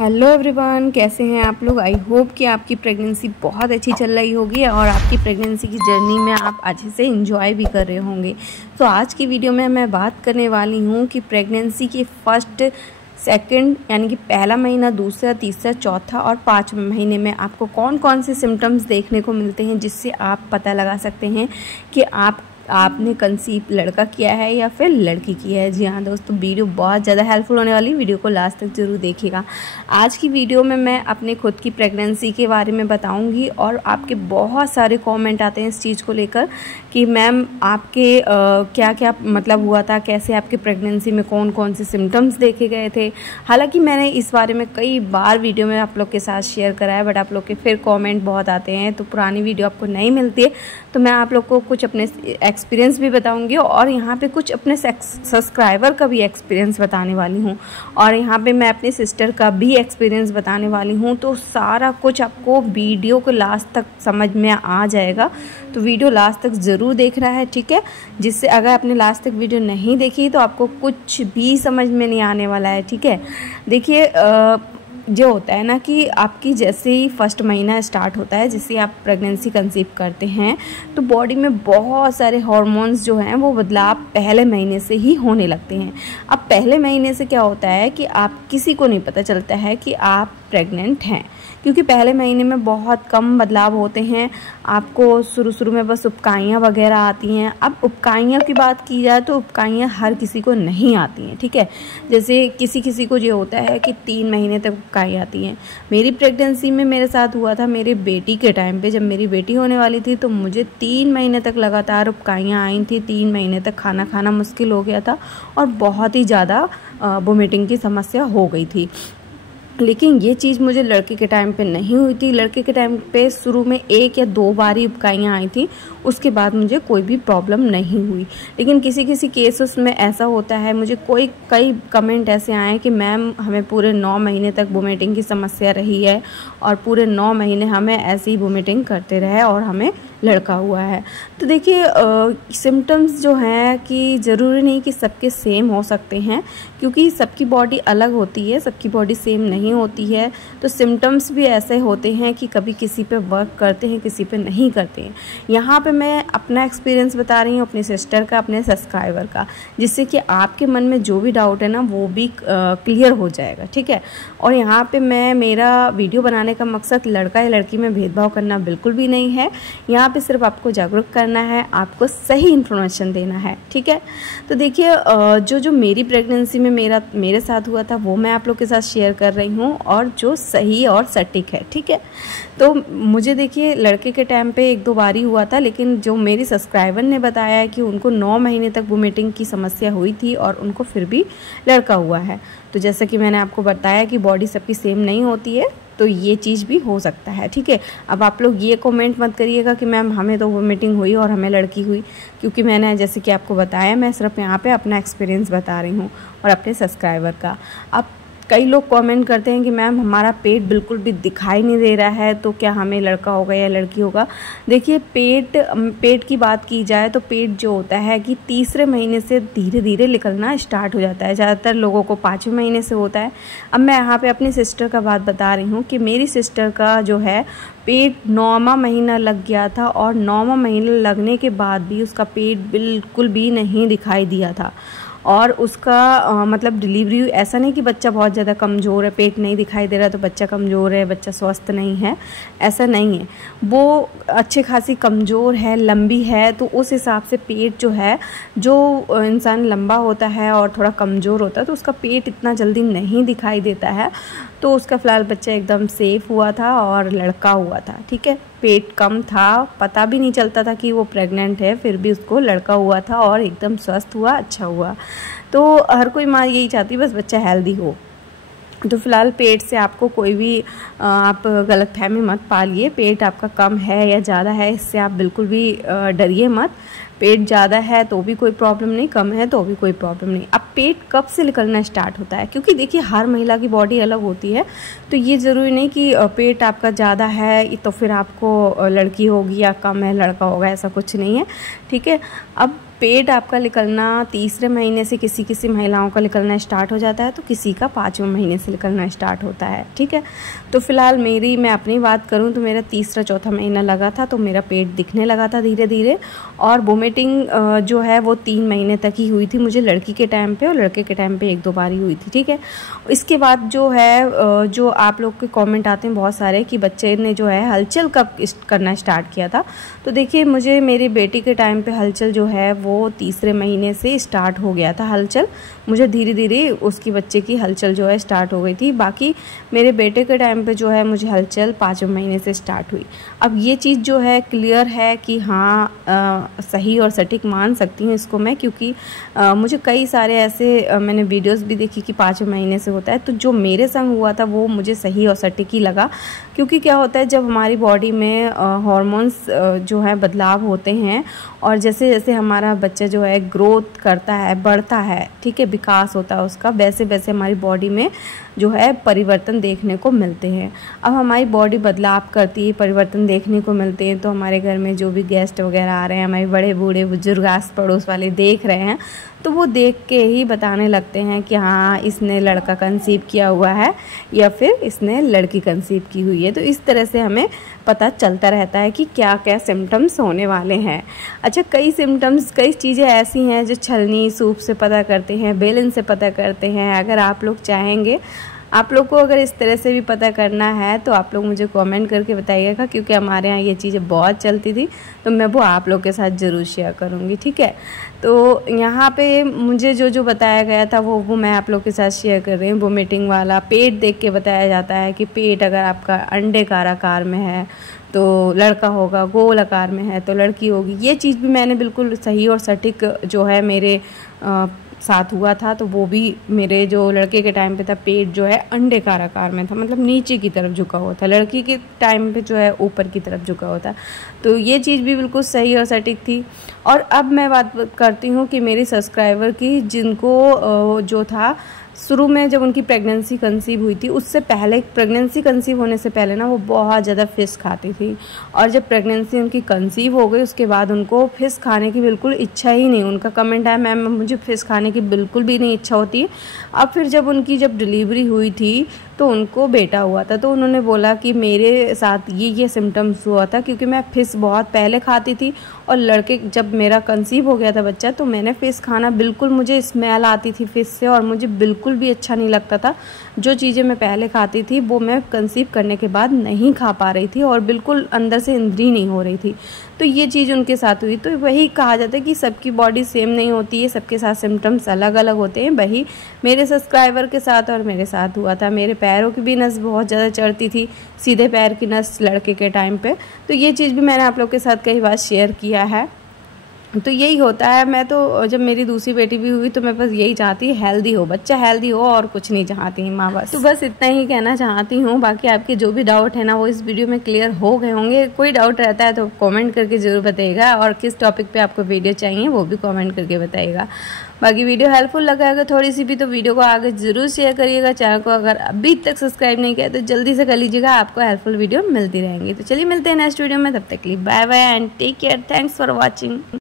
Hello everyone, कैसे हैं आप लोग। आई होप कि आपकी प्रेगनेंसी बहुत अच्छी चल रही होगी और आपकी प्रेगनेंसी की जर्नी में आप अच्छे से एंजॉय भी कर रहे होंगे। तो आज की वीडियो में मैं बात करने वाली हूं कि प्रेगनेंसी के फर्स्ट सेकंड यानी कि पहला महीना, दूसरा, तीसरा, चौथा और पाँचवें महीने में आपको कौन कौन से सिम्टम्स देखने को मिलते हैं जिससे आप पता लगा सकते हैं कि आपने कंसीव लड़का किया है या फिर लड़की की है। जी हाँ दोस्तों, वीडियो बहुत ज़्यादा हेल्पफुल होने वाली, वीडियो को लास्ट तक ज़रूर देखिएगा। आज की वीडियो में मैं अपने खुद की प्रेगनेंसी के बारे में बताऊंगी और आपके बहुत सारे कमेंट आते हैं इस चीज़ को लेकर कि मैम आपके क्या क्या मतलब हुआ था, कैसे आपके प्रेगनेंसी में कौन कौन से सिम्टम्स देखे गए थे। हालाँकि मैंने इस बारे में कई बार वीडियो में आप लोग के साथ शेयर करा है, बट आप लोग के फिर कॉमेंट बहुत आते हैं तो पुरानी वीडियो आपको नहीं मिलती है। तो मैं आप लोग को कुछ अपने एक्सपीरियंस भी बताऊंगी और यहाँ पे कुछ अपने सब्सक्राइबर का भी एक्सपीरियंस बताने वाली हूँ और यहाँ पे मैं अपनी सिस्टर का भी एक्सपीरियंस बताने वाली हूँ। तो सारा कुछ आपको वीडियो को लास्ट तक समझ में आ जाएगा, तो वीडियो लास्ट तक ज़रूर देखना है, ठीक है। जिससे अगर आपने लास्ट तक वीडियो नहीं देखी तो आपको कुछ भी समझ में नहीं आने वाला है, ठीक है। देखिए जो होता है ना कि आपकी जैसे ही फर्स्ट महीना स्टार्ट होता है, जैसे आप प्रेगनेंसी कंसीव करते हैं तो बॉडी में बहुत सारे हार्मोन्स जो हैं वो बदलाव पहले महीने से ही होने लगते हैं। अब पहले महीने से क्या होता है कि आप किसी को नहीं पता चलता है कि आप प्रेग्नेंट हैं, क्योंकि पहले महीने में बहुत कम बदलाव होते हैं। आपको शुरू में बस उबकाइयाँ वगैरह आती हैं। अब उबकाइयाँ की बात की जाए तो उबकाइयाँ हर किसी को नहीं आती हैं, ठीक है। जैसे किसी को ये होता है कि 3 महीने तक उबकाइयाँ आती हैं। मेरी प्रेगनेंसी में मेरे साथ हुआ था मेरी बेटी के टाइम पे, जब मेरी बेटी होने वाली थी तो मुझे 3 महीने तक लगातार उबकाइयाँ आई थी। 3 महीने तक खाना खाना मुश्किल हो गया था और बहुत ही ज़्यादा वोमिटिंग की समस्या हो गई थी। लेकिन ये चीज़ मुझे लड़के के टाइम पे नहीं हुई थी। लड़के के टाइम पे शुरू में 1 या 2 बार ही उबकाइयाँ आई थी, उसके बाद मुझे कोई भी प्रॉब्लम नहीं हुई। लेकिन किसी केसेस में ऐसा होता है, मुझे कई कमेंट ऐसे आए कि मैम हमें पूरे 9 महीने तक वोमिटिंग की समस्या रही है और पूरे 9 महीने हमें ऐसे ही वोमिटिंग करते रहे और हमें लड़का हुआ है। तो देखिए सिम्टम्स जो हैं कि ज़रूरी नहीं कि सबके सेम हो सकते हैं, क्योंकि सबकी बॉडी अलग होती है, सबकी बॉडी सेम नहीं होती है। तो सिम्टम्स भी ऐसे होते हैं कि कभी किसी पे वर्क करते हैं, किसी पे नहीं करते हैं। यहाँ पे मैं अपना एक्सपीरियंस बता रही हूँ, अपनी सिस्टर का, अपने सब्सक्राइबर का, जिससे कि आपके मन में जो भी डाउट है ना वो भी क्लियर हो जाएगा, ठीक है। और यहाँ पे मेरा वीडियो बनाने का मकसद लड़का या लड़की में भेदभाव करना बिल्कुल भी नहीं है। यहाँ पे सिर्फ आपको जागरूक करना है, आपको सही इन्फॉर्मेशन देना है, ठीक है। तो देखिए जो मेरी प्रेगनेंसी में मेरे साथ हुआ था वो मैं आप लोग के साथ शेयर कर रही हूँ और जो सही और सटीक है, ठीक है। तो मुझे देखिए लड़के के टाइम पे 1-2 बार ही हुआ था, लेकिन जो मेरी सब्सक्राइबर ने बताया है कि उनको 9 महीने तक वोमिटिंग की समस्या हुई थी और उनको फिर भी लड़का हुआ है। तो जैसा कि मैंने आपको बताया कि बॉडी सबकी सेम नहीं होती है, तो ये चीज़ भी हो सकता है, ठीक है। अब आप लोग ये कमेंट मत करिएगा कि मैम हमें तो वोमिटिंग हुई और हमें लड़की हुई, क्योंकि मैंने जैसे कि आपको बताया, मैं सिर्फ यहाँ पे अपना एक्सपीरियंस बता रही हूँ और अपने सब्सक्राइबर का। अब कई लोग कमेंट करते हैं कि मैम हमारा पेट बिल्कुल भी दिखाई नहीं दे रहा है, तो क्या हमें लड़का होगा या लड़की होगा। देखिए पेट की बात की जाए तो पेट जो होता है कि तीसरे महीने से धीरे धीरे निकलना स्टार्ट हो जाता है। ज़्यादातर लोगों को 5वें महीने से होता है। अब मैं यहाँ पे अपनी सिस्टर का बात बता रही हूँ कि मेरी सिस्टर का जो है पेट 9वां महीना लग गया था और 9वां महीना लगने के बाद भी उसका पेट बिल्कुल भी नहीं दिखाई दिया था। और उसका मतलब डिलीवरी, ऐसा नहीं कि बच्चा बहुत ज़्यादा कमज़ोर है, पेट नहीं दिखाई दे रहा तो बच्चा कमज़ोर है, बच्चा स्वस्थ नहीं है, ऐसा नहीं है। वो अच्छे खासी कमज़ोर है, लंबी है, तो उस हिसाब से पेट जो है, जो इंसान लंबा होता है और थोड़ा कमज़ोर होता है तो उसका पेट इतना जल्दी नहीं दिखाई देता है। तो उसका फ़िलहाल बच्चा एकदम सेफ़ हुआ था और लड़का हुआ था, ठीक है। पेट कम था, पता भी नहीं चलता था कि वो प्रेग्नेंट है, फिर भी उसको लड़का हुआ था और एकदम स्वस्थ हुआ, अच्छा हुआ। तो हर कोई माँ यही चाहती है बस बच्चा हेल्दी हो। तो फिलहाल पेट से आपको कोई भी आप गलतफहमी मत पालिए। पेट आपका कम है या ज़्यादा है, इससे आप बिल्कुल भी डरिए मत। पेट ज़्यादा है तो भी कोई प्रॉब्लम नहीं, कम है तो भी कोई प्रॉब्लम नहीं। अब पेट कब से निकलना स्टार्ट होता है, क्योंकि देखिए हर महिला की बॉडी अलग होती है, तो ये ज़रूरी नहीं कि पेट आपका ज़्यादा है तो फिर आपको लड़की होगी या कम है लड़का होगा, ऐसा कुछ नहीं है, ठीक है। अब पेट आपका निकलना तीसरे महीने से किसी किसी महिलाओं का निकलना स्टार्ट हो जाता है, तो किसी का 5वें महीने से निकलना स्टार्ट होता है, ठीक है। तो फिलहाल मैं अपनी बात करूं तो मेरा तीसरा चौथा महीना लगा था तो मेरा पेट दिखने लगा था धीरे धीरे, और वोमिटिंग जो है वो 3 महीने तक ही हुई थी मुझे लड़की के टाइम पे, और लड़के के टाइम पे 1-2 बार ही हुई थी, ठीक है। इसके बाद जो है जो आप लोग के कॉमेंट आते हैं बहुत सारे कि बच्चे ने जो है हलचल कब करना स्टार्ट किया था, तो देखिए मुझे मेरी बेटी के टाइम पे हलचल जो है वो तीसरे महीने से स्टार्ट हो गया था हलचल, मुझे धीरे धीरे उसकी बच्चे की हलचल जो है स्टार्ट हो गई थी। बाकी मेरे बेटे के टाइम पे जो है मुझे हलचल 5वें महीने से स्टार्ट हुई। अब ये चीज़ जो है क्लियर है कि हाँ सही और सटीक मान सकती हूँ इसको मैं, क्योंकि मुझे कई सारे ऐसे मैंने वीडियोस भी देखी कि 5वें महीने से होता है, तो जो मेरे संग हुआ था वो मुझे सही और सटीक ही लगा। क्योंकि क्या होता है जब हमारी बॉडी में हॉर्मोन्स जो है बदलाव होते हैं, और जैसे जैसे हमारा बच्चा जो है ग्रोथ करता है, बढ़ता है, ठीक है, विकास होता है उसका, वैसे वैसे हमारी बॉडी में जो है परिवर्तन देखने को मिलते हैं। अब हमारी बॉडी बदलाव करती है, परिवर्तन देखने को मिलते हैं, तो हमारे घर में जो भी गेस्ट वगैरह आ रहे हैं, हमारे बड़े बूढ़े बुजुर्ग आस पड़ोस वाले देख रहे हैं, तो वो देख के ही बताने लगते हैं कि हाँ इसने लड़का कंसीव किया हुआ है या फिर इसने लड़की कंसीव की हुई है। तो इस तरह से हमें पता चलता रहता है कि क्या क्या सिम्टम्स होने वाले हैं। अच्छा, कई सिम्टम्स, कई चीज़ें ऐसी हैं जो छलनी सूप से पता करते हैं, बेलन से पता करते हैं। अगर आप लोग चाहेंगे, आप लोग को अगर इस तरह से भी पता करना है तो आप लोग मुझे कमेंट करके बताइएगा, क्योंकि हमारे यहाँ ये चीज़ें बहुत चलती थी, तो मैं वो आप लोग के साथ ज़रूर शेयर करूँगी, ठीक है। तो यहाँ पे मुझे जो जो बताया गया था वो मैं आप लोग के साथ शेयर कर रही हूँ। वोमिटिंग वाला, पेट देख के बताया जाता है कि पेट अगर आपका अंडाकार आकार में है तो लड़का होगा, गोल आकार में है तो लड़की होगी। ये चीज़ भी मैंने बिल्कुल सही और सटीक जो है मेरे साथ हुआ था, तो वो भी मेरे जो लड़के के टाइम पे था पेट जो है अंडाकार आकार में था, मतलब नीचे की तरफ झुका हुआ था, लड़की के टाइम पे जो है ऊपर की तरफ झुका हुआ था। तो ये चीज़ भी बिल्कुल सही और सटीक थी। और अब मैं बात करती हूँ कि मेरी सब्सक्राइबर की, जिनको जो था शुरू में जब उनकी प्रेगनेंसी कंसीव हुई थी, उससे पहले, प्रेगनेंसी कंसीव होने से पहले ना वो बहुत ज़्यादा फ़िश खाती थी, और जब प्रेगनेंसी उनकी कंसीव हो गई उसके बाद उनको फ़िश खाने की बिल्कुल इच्छा ही नहीं। उनका कमेंट आया, मैम मुझे फ़िश खाने की बिल्कुल भी नहीं इच्छा होती है। अब फिर जब उनकी डिलीवरी हुई थी तो उनको बेटा हुआ था, तो उन्होंने बोला कि मेरे साथ ये सिम्टम्स हुआ था क्योंकि मैं फ़िश बहुत पहले खाती थी, और लड़के जब मेरा कंसीव हो गया था बच्चा तो मैंने फ़िश खाना, बिल्कुल मुझे स्मेल आती थी फ़िश से, और मुझे बिल्कुल भी अच्छा नहीं लगता था। जो चीज़ें मैं पहले खाती थी वो मैं कंसीव करने के बाद नहीं खा पा रही थी, और बिल्कुल अंदर से इंद्री नहीं हो रही थी। तो ये चीज़ उनके साथ हुई। तो वही कहा जाता है कि सबकी बॉडी सेम नहीं होती है, सबके साथ सिम्टम्स अलग अलग होते हैं। वही मेरे सब्सक्राइबर के साथ और मेरे साथ हुआ था। मेरे पैरों की भी नस बहुत ज़्यादा चढ़ती थी, सीधे पैर की नस लड़के के टाइम पे। तो ये चीज़ भी मैंने आप लोग के साथ कई बार शेयर किया है। तो यही होता है। मैं तो जब मेरी दूसरी बेटी भी हुई तो मैं बस यही चाहती, हेल्दी हो बच्चा, हेल्दी हो, और कुछ नहीं चाहती माँ बस। तो बस इतना ही कहना चाहती हूँ। बाकी आपके जो भी डाउट है ना वो इस वीडियो में क्लियर हो गए होंगे। कोई डाउट रहता है तो कमेंट करके ज़रूर बताइएगा, और किस टॉपिक पे आपको वीडियो चाहिए वो भी कमेंट करके बताइएगा। बाकी वीडियो हेल्पफुल लगा है थोड़ी सी भी तो वीडियो को आगे ज़रूर शेयर करिएगा। चैनल को अगर अभी तक सब्सक्राइब नहीं किया तो जल्दी से कर लीजिएगा, आपको हेल्पफुल वीडियो मिलती रहेंगी। तो चलिए मिलते हैं नेक्स्ट वीडियो में, तब तक के लिए bye bye and take care. Thanks for watching.